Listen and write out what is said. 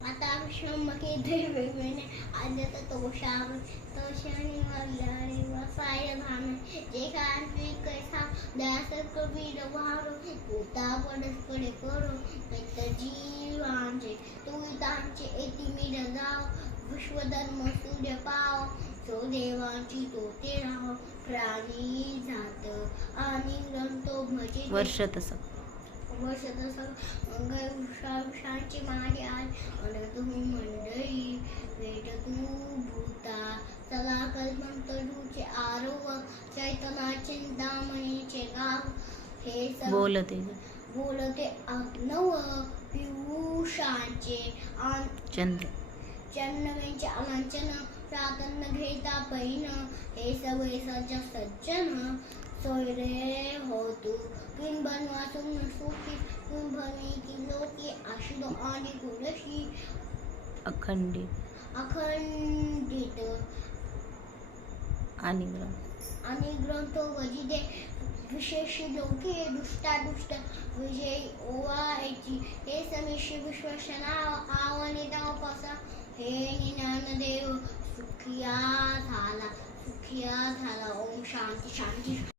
आता क्षमके वेगवेगळे आद्यत तोषाव तोषणी वल्लारी वसाय धान जे कांची कैसा दास कबीर वारो उता पडे करो एक जीवांचे तू तांचे एती मीर जाव विश्वधर्म सूर्य पाव सो देवांची तोते राव प्राणी जात आणि ग्रंथो भजे वर्ष तसं वृषांची माझी आज तुम्ही मंडळी भेट तू भूता चला कल्पंतरूचे आरोह चैतनाचे दामणीचे गाव हे बोलते अग्नव पियुषांचे चंद्रवेंचे अलांचन प्रातन घेता पैन हे सवय सज्जन सोयरे हो तू किं बनवासून सुखी किं भवी की लोकी आशिलो आणि गुणशी अखंडित आणि ग्रंथो वजिदे विशेष लोके दुष्ट विजय ओवायची हे समिशी विश्वशना आवनी दावपासा हे ज्ञानदेव सुखिया झाला ओम शांती शांती